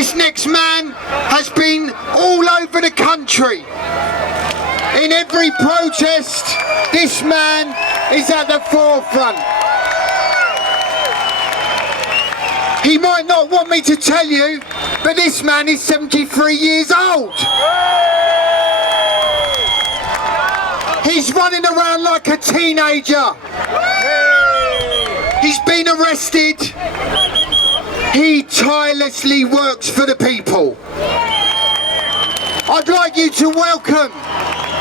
This next man has been all over the country. In every protest, this man is at the forefront. He might not want me to tell you, but this man is 73 years old. He's running around like a teenager. He's been arrested. He tirelessly works for the people. I'd like you to welcome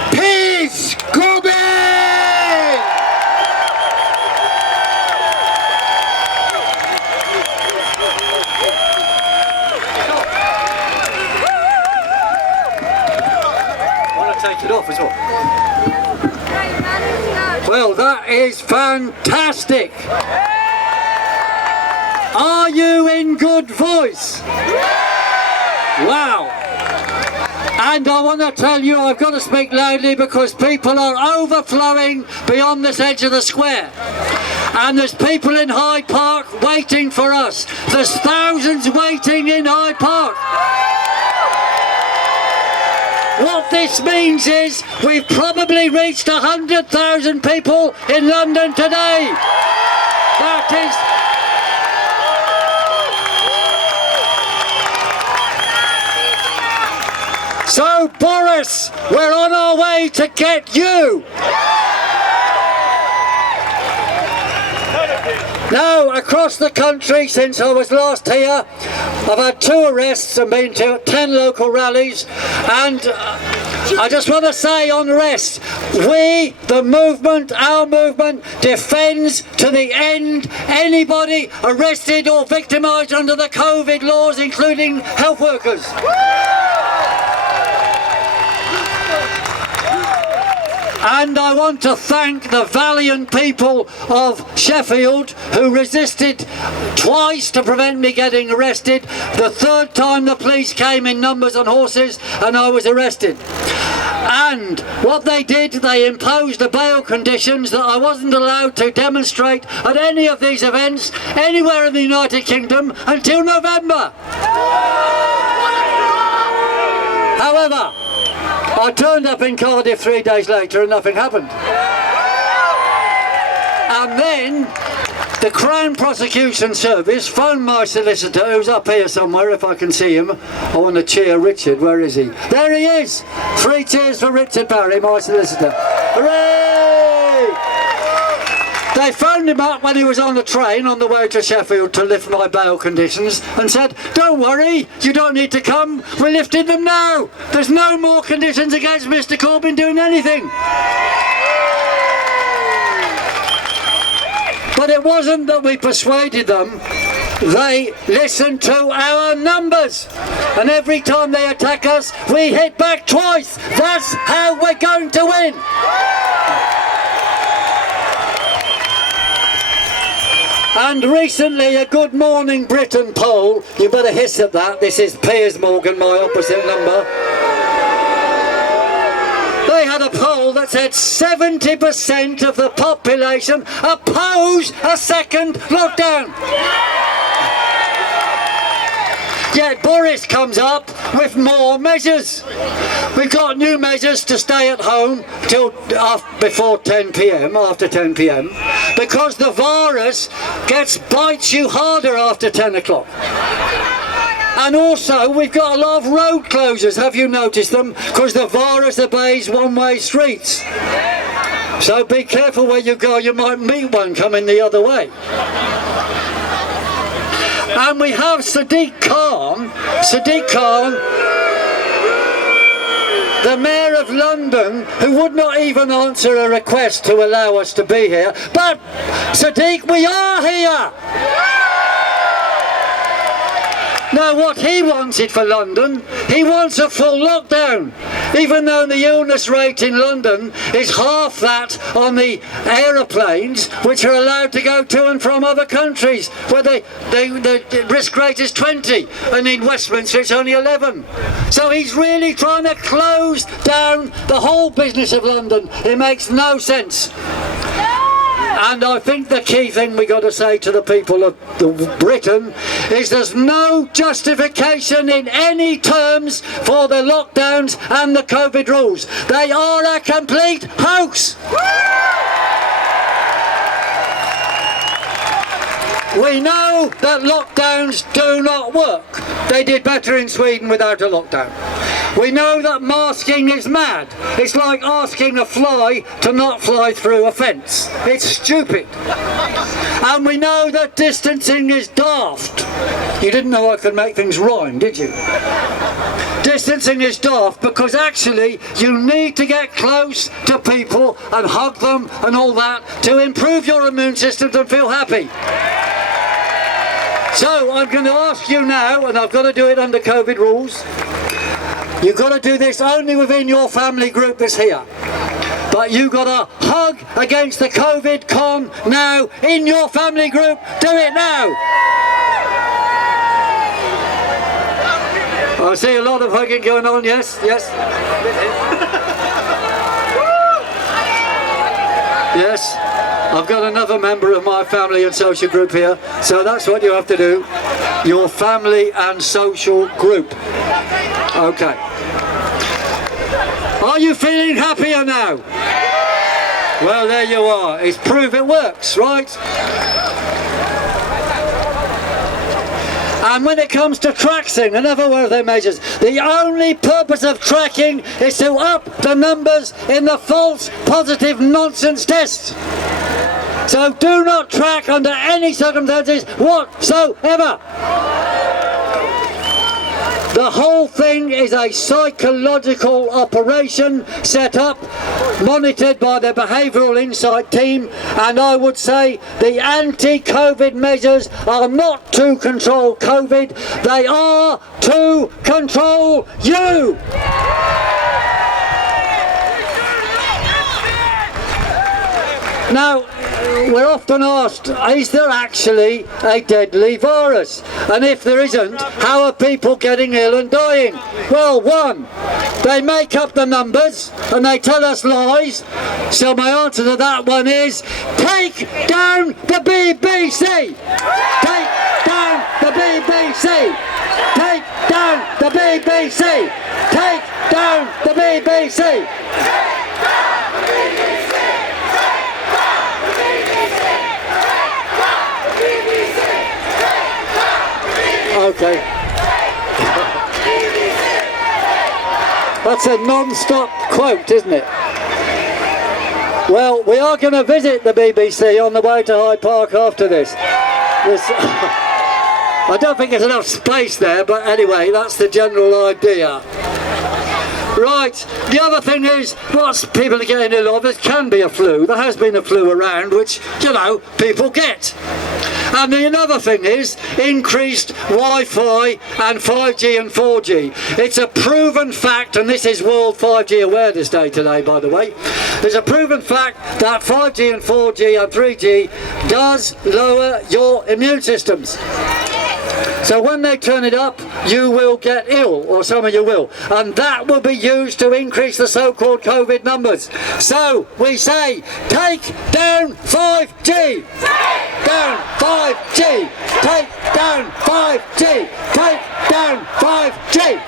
Piers Corbyn! I want to take it off as well. Well, that is fantastic. Are you in good voice? Wow. And I want to tell you, I've got to speak loudly because people are overflowing beyond this edge of the square. And there's people in Hyde Park waiting for us. There's thousands waiting in Hyde Park. What this means is we've probably reached 100,000 people in London today. That is... So, Boris, we're on our way to get you. Now, across the country, since I was last here, I've had 2 arrests and been to 10 local rallies, and I just want to say on rest, we, the movement, our movement, defends to the end anybody arrested or victimised under the COVID laws, including health workers. And I want to thank the valiant people of Sheffield who resisted twice to prevent me getting arrested. The 3rd time the police came in numbers on horses and I was arrested. And what they did, they imposed the bail conditions that I wasn't allowed to demonstrate at any of these events anywhere in the United Kingdom until November. However, I turned up in Cardiff 3 days later and nothing happened. And then the Crown Prosecution Service phoned my solicitor, who's up here somewhere if I can see him. I want to cheer Richard. Where is he? There he is! 3 cheers for Richard Barry, my solicitor. Hooray! They phoned him up when he was on the train on the way to Sheffield to lift my bail conditions and said, don't worry, you don't need to come, we're lifting them now. There's no more conditions against Mr. Corbyn doing anything. But it wasn't that we persuaded them, they listened to our numbers. And every time they attack us, we hit back twice. That's how we're going to win. And recently a Good Morning Britain poll, you better hiss at that, this is Piers Morgan, my opposite number. They had a poll that said 70% of the population oppose a second lockdown. Yet Boris comes up with more measures. We've got new measures to stay at home till before 10 p.m, after 10 p.m, because the virus bites you harder after 10 o'clock. And also we've got a lot of road closures, have you noticed them? Because the virus obeys one-way streets. So be careful where you go, you might meet one coming the other way. And we have Sadiq Khan, the Mayor of London, who would not even answer a request to allow us to be here. But Sadiq, we are here! Now what he wanted for London, he wants a full lockdown, even though the illness rate in London is half that on the aeroplanes which are allowed to go to and from other countries, where the risk rate is 20 and in Westminster it's only 11. So he's really trying to close down the whole business of London. It makes no sense. And I think the key thing we got to say to the people of Britain is there's no justification in any terms for the lockdowns and the COVID rules. They are a complete hoax. We know that lockdowns do not work. They did better in Sweden without a lockdown. We know that masking is mad. It's like asking a fly to not fly through a fence. It's stupid. And we know that distancing is daft. You didn't know I could make things rhyme, did you? Distancing is daft because actually you need to get close to people and hug them and all that to improve your immune systems and feel happy. So I'm going to ask you now, and I've got to do it under COVID rules, you've got to do this only within your family group that's here. But you've got to hug against the COVID con now in your family group. Do it now. I see a lot of hugging going on, yes, yes. Yes, I've got another member of my family and social group here, so that's what you have to do. Your family and social group. Okay. Are you feeling happier now? Well, there you are. It's proof it works, right? And when it comes to tracing, another one of their measures, the only purpose of tracking is to up the numbers in the false positive nonsense tests. So do not track under any circumstances whatsoever. The whole thing is a psychological operation set up, monitored by the Behavioural Insight team, and I would say the anti-COVID measures are not to control COVID, they are to control you! Now, we're often asked, is there actually a deadly virus? And if there isn't, how are people getting ill and dying? Well, one, they make up the numbers and they tell us lies. So my answer to that one is, take down the BBC! Take down the BBC! Take down the BBC! Take down the BBC! Okay. That's a non-stop quote, isn't it? Well, we are going to visit the BBC on the way to Hyde Park after this. I don't think there's enough space there, but anyway, that's the general idea. Right, the other thing is, what people are getting ill of, it can be a flu. There has been a flu around, which, you know, people get. And the another thing is increased Wi-Fi and 5G and 4G. It's a proven fact, and this is World 5G Awareness Day today, by the way. There's a proven fact that 5G and 4G and 3G does lower your immune systems. So when they turn it up, you will get ill, or some of you will, and that will be used to increase the so-called COVID numbers. So we say, take down 5G! Take down 5G! Take down 5G! Take down 5G!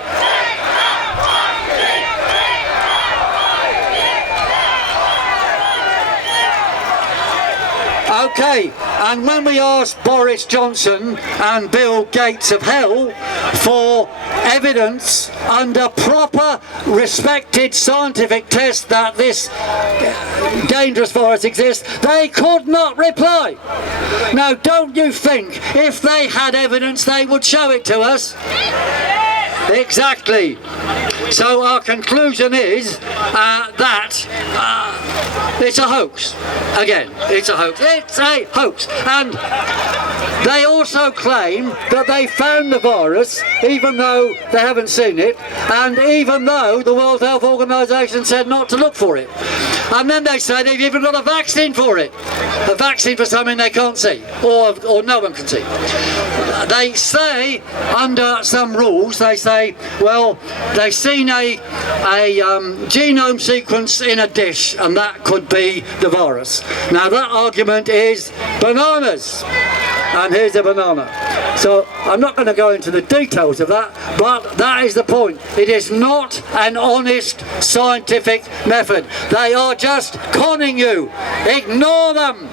Okay, and when we asked Boris Johnson and Bill Gates of hell for evidence under proper, respected scientific tests that this dangerous virus exists, they could not reply. Now, don't you think if they had evidence they would show it to us? Exactly. So our conclusion is that it's a hoax. Again, it's a hoax. It's a hoax. And they also claim that they found the virus, even though they haven't seen it, and even though the World Health Organization said not to look for it. And then they say they've even got a vaccine for it. A vaccine for something they can't see, or no one can see. they say, under some rules, they say, well, they've seen a genome sequence in a dish, and that could be the virus. Now that argument is bananas, and here's a banana. So I'm not going to go into the details of that, but that is the point. It is not an honest scientific method. They are just conning you. Ignore them.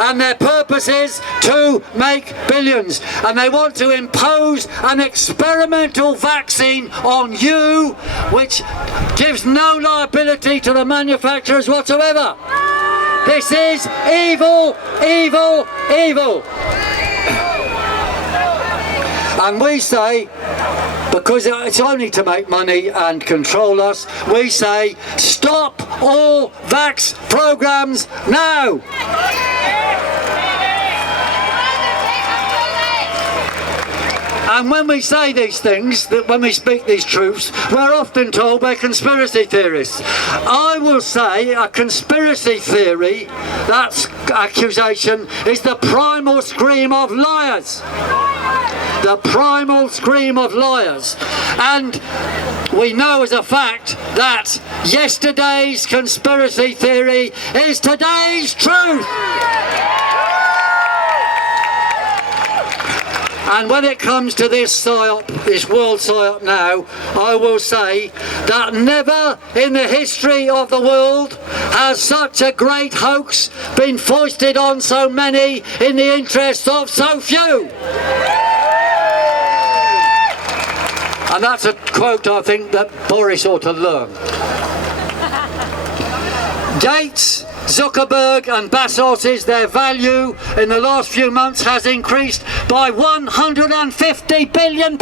And their purpose is to make billions, and they want to impose an experimental vaccine on you which gives no liability to the manufacturers whatsoever. This is evil, evil, evil. And we say, because it's only to make money and control us, we say, stop all vax programs now. And when we say these things, that when we speak these truths, we're often told by conspiracy theorists. I will say a conspiracy theory, that accusation, is the primal scream of liars. The primal scream of liars. And we know as a fact that yesterday's conspiracy theory is today's truth. And when it comes to this PSYOP, this world PSYOP now, I will say that never in the history of the world has such a great hoax been foisted on so many in the interests of so few. And that's a quote I think that Boris ought to learn. Gates, Zuckerberg and Bezos, their value in the last few months has increased by £150 billion,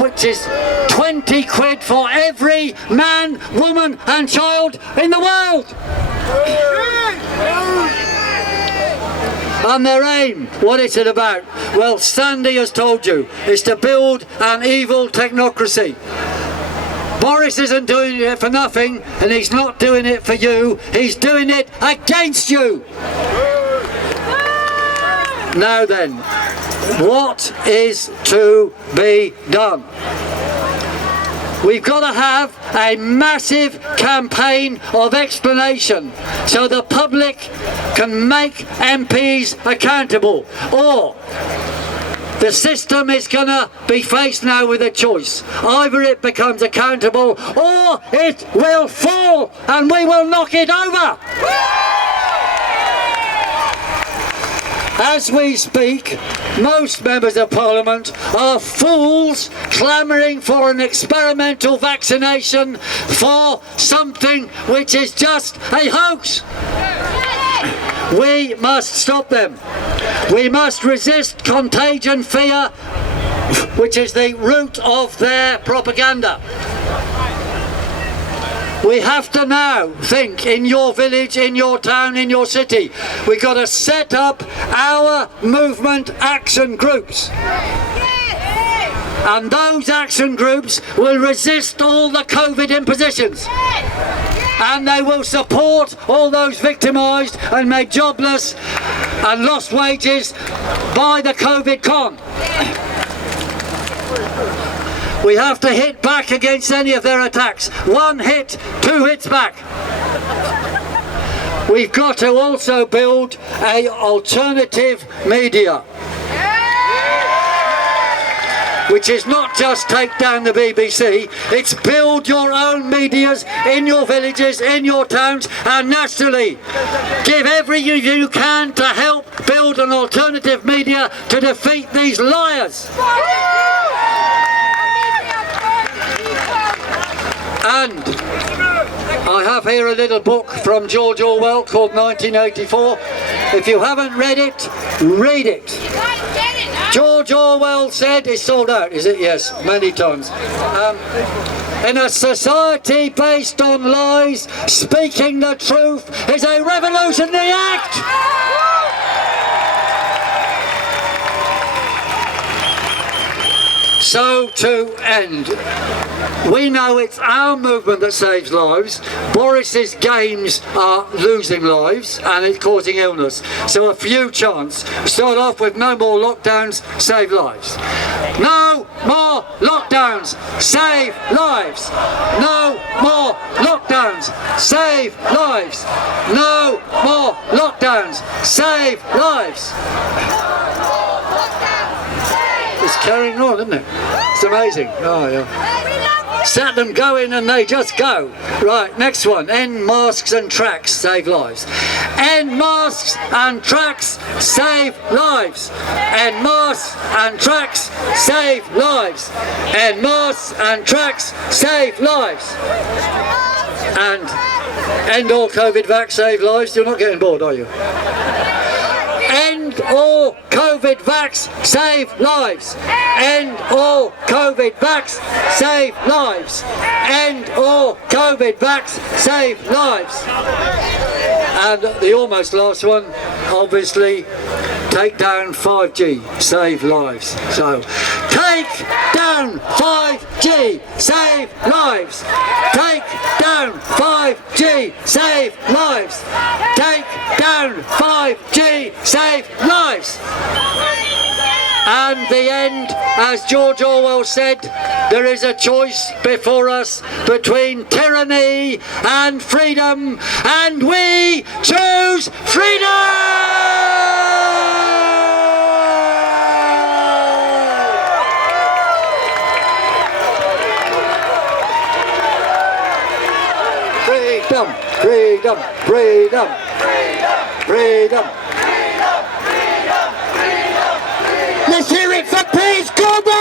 which is 20 quid for every man, woman and child in the world. And their aim, what is it about? Well, Sandy has told you, is to build an evil technocracy. Boris isn't doing it for nothing, and he's not doing it for you, he's doing it against you. Now then, what is to be done? We've got to have a massive campaign of explanation so the public can make MPs accountable, or the system is going to be faced now with a choice. Either it becomes accountable or it will fall and we will knock it over. As we speak, most members of Parliament are fools clamouring for an experimental vaccination for something which is just a hoax. We must stop them. We must resist contagion fear, which is the root of their propaganda. We have to now think in your village, in your town, in your city. We've got to set up our movement action groups. And those action groups will resist all the COVID impositions. And they will support all those victimised and made jobless and lost wages by the COVID con. We have to hit back against any of their attacks. One hit, two hits back. We've got to also build an alternative media, which is not just take down the BBC, it's build your own medias in your villages, in your towns and nationally. Give everything you can to help build an alternative media to defeat these liars. And I have here a little book from George Orwell called 1984. If you haven't read it, read it. George Orwell said, it's sold out, is it? Yes, many times. In a society based on lies, speaking the truth is a revolutionary act. So to end, we know it's our movement that saves lives. Boris's games are losing lives and it's causing illness. So a few chants. Start off with no more lockdowns, save lives. No more lockdowns, save lives. No more lockdowns, save lives. No more lockdowns, save lives. It's carrying on, isn't it? It's amazing. Oh, yeah. Set them going and they just go. Right, next one. End masks and tracks, save lives. End masks and tracks, save lives. End masks and tracks, save lives. End masks and tracks, save lives. And end all COVID vax, save lives. You're not getting bored, are you? End all COVID vax, save lives. End all COVID vax, save lives. End all COVID vax, save lives. And the almost last one, obviously, take down 5G, save lives. So, take down 5G, save lives. Take down 5G, save lives. Take down 5G, save lives. And the end, as George Orwell said, there is a choice before us between tyranny and freedom, and we choose freedom! Freedom, freedom, freedom, freedom, freedom. Let's hear it for Piers, Corbyn!